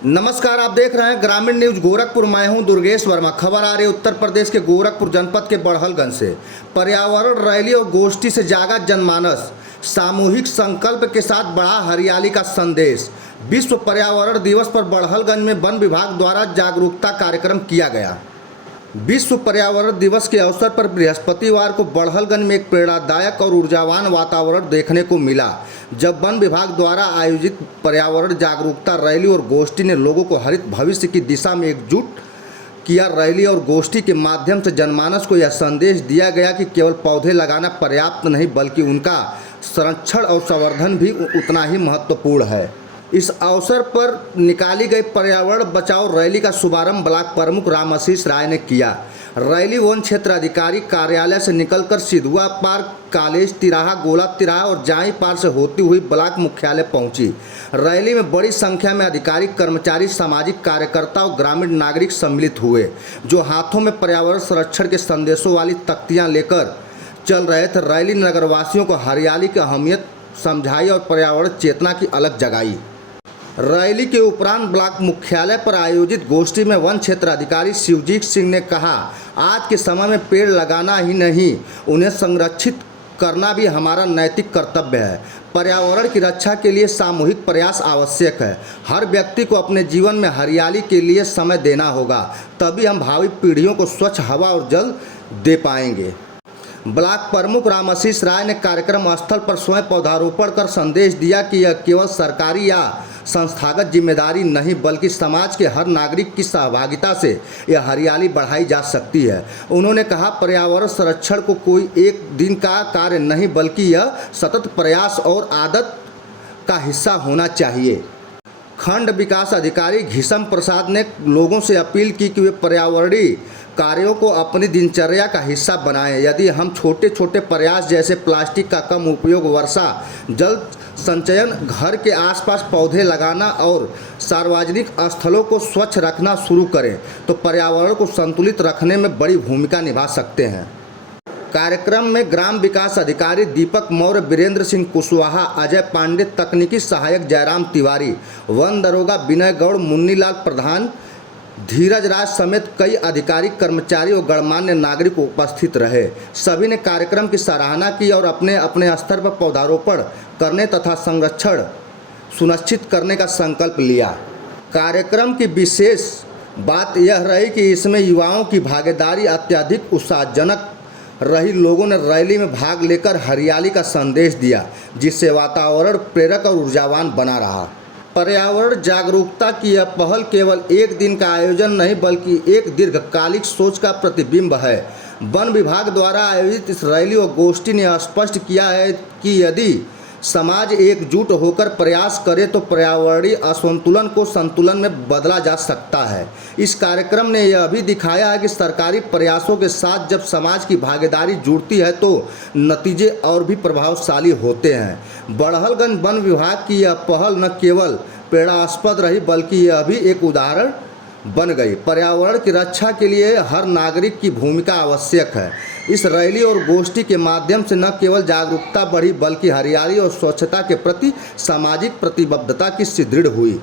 नमस्कार, आप देख रहे हैं ग्रामीण न्यूज गोरखपुर। मैं हूं दुर्गेश वर्मा। खबर आ रही है उत्तर प्रदेश के गोरखपुर जनपद के बड़हलगंज से। पर्यावरण रैली और गोष्ठी से जागा जनमानस, सामूहिक संकल्प के साथ बढ़ा हरियाली का संदेश। विश्व पर्यावरण दिवस पर बड़हलगंज में वन विभाग द्वारा जागरूकता कार्यक्रम किया गया। विश्व पर्यावरण दिवस के अवसर पर बृहस्पतिवार को बड़हलगंज में एक प्रेरणादायक और ऊर्जावान वातावरण देखने को मिला, जब वन विभाग द्वारा आयोजित पर्यावरण जागरूकता रैली और गोष्ठी ने लोगों को हरित भविष्य की दिशा में एकजुट किया। रैली और गोष्ठी के माध्यम से जनमानस को यह संदेश दिया गया कि केवल पौधे लगाना पर्याप्त नहीं, बल्कि उनका संरक्षण और संवर्धन भी उतना ही महत्वपूर्ण है। इस अवसर पर निकाली गई पर्यावरण बचाओ रैली का शुभारंभ ब्लॉक प्रमुख राम आशीष राय ने किया। रैली वन क्षेत्र अधिकारी कार्यालय से निकलकर सिधुआ पार्क, कॉलेज तिराहा, गोला तिराहा और जाई पार से होती हुई ब्लॉक मुख्यालय पहुंची। रैली में बड़ी संख्या में अधिकारी, कर्मचारी, सामाजिक कार्यकर्ता और ग्रामीण नागरिक सम्मिलित हुए, जो हाथों में पर्यावरण संरक्षण के संदेशों वाली तख्तियां लेकर चल रहे थे। रैली नगरवासियों को हरियाली की अहमियत समझाई और पर्यावरण चेतना की अलख जगाई। रैली के उपरांत ब्लॉक मुख्यालय पर आयोजित गोष्ठी में वन क्षेत्र अधिकारी शिवजीत सिंह ने कहा, आज के समय में पेड़ लगाना ही नहीं, उन्हें संरक्षित करना भी हमारा नैतिक कर्तव्य है। पर्यावरण की रक्षा के लिए सामूहिक प्रयास आवश्यक है। हर व्यक्ति को अपने जीवन में हरियाली के लिए समय देना होगा, तभी हम भावी पीढ़ियों को स्वच्छ हवा और जल दे पाएंगे। ब्लॉक प्रमुख राम आशीष राय ने कार्यक्रम स्थल पर स्वयं पौधारोपण कर संदेश दिया कि यह केवल सरकारी या संस्थागत जिम्मेदारी नहीं, बल्कि समाज के हर नागरिक की सहभागिता से यह हरियाली बढ़ाई जा सकती है। उन्होंने कहा, पर्यावरण संरक्षण को कोई एक दिन का कार्य नहीं, बल्कि यह सतत प्रयास और आदत का हिस्सा होना चाहिए। खंड विकास अधिकारी घिसम प्रसाद ने लोगों से अपील की कि वे पर्यावरणीय कार्यों को अपनी दिनचर्या का हिस्सा बनाएं। यदि हम छोटे छोटे प्रयास जैसे प्लास्टिक का कम उपयोग, वर्षा जल संचयन, घर के आसपास पौधे लगाना और सार्वजनिक स्थलों को स्वच्छ रखना शुरू करें, तो पर्यावरण को संतुलित रखने में बड़ी भूमिका निभा सकते हैं। कार्यक्रम में ग्राम विकास अधिकारी दीपक मौर्य, वीरेंद्र सिंह कुशवाहा, अजय पांडे, तकनीकी सहायक जयराम तिवारी, वन दरोगा विनय गौड़, मुन्नीलाल प्रधान, धीरज राज समेत कई अधिकारी, कर्मचारी और गणमान्य नागरिक उपस्थित रहे। सभी ने कार्यक्रम की सराहना की और अपने अपने स्तर पर पौधारोपण करने तथा संरक्षण सुनिश्चित करने का संकल्प लिया। कार्यक्रम की विशेष बात यह रही कि इसमें युवाओं की भागीदारी अत्यधिक उत्साहजनक रही। लोगों ने रैली में भाग लेकर हरियाली का संदेश दिया, जिससे वातावरण प्रेरक और ऊर्जावान बना रहा। पर्यावरण जागरूकता की यह पहल केवल एक दिन का आयोजन नहीं, बल्कि एक दीर्घकालिक सोच का प्रतिबिंब है। वन विभाग द्वारा आयोजित इस रैली और गोष्ठी ने स्पष्ट किया है कि यदि समाज एकजुट होकर प्रयास करे तो पर्यावरणीय असंतुलन को संतुलन में बदला जा सकता है। इस कार्यक्रम ने यह भी दिखाया है कि सरकारी प्रयासों के साथ जब समाज की भागीदारी जुड़ती है तो नतीजे और भी प्रभावशाली होते हैं। बड़हलगंज वन विभाग की यह पहल न केवल प्रेरणास्पद रही, बल्कि यह भी एक उदाहरण बन गई। पर्यावरण की रक्षा के लिए हर नागरिक की भूमिका आवश्यक है। इस रैली और गोष्ठी के माध्यम से न केवल जागरूकता बढ़ी, बल्कि हरियाली और स्वच्छता के प्रति सामाजिक प्रतिबद्धता की सुदृढ़ हुई।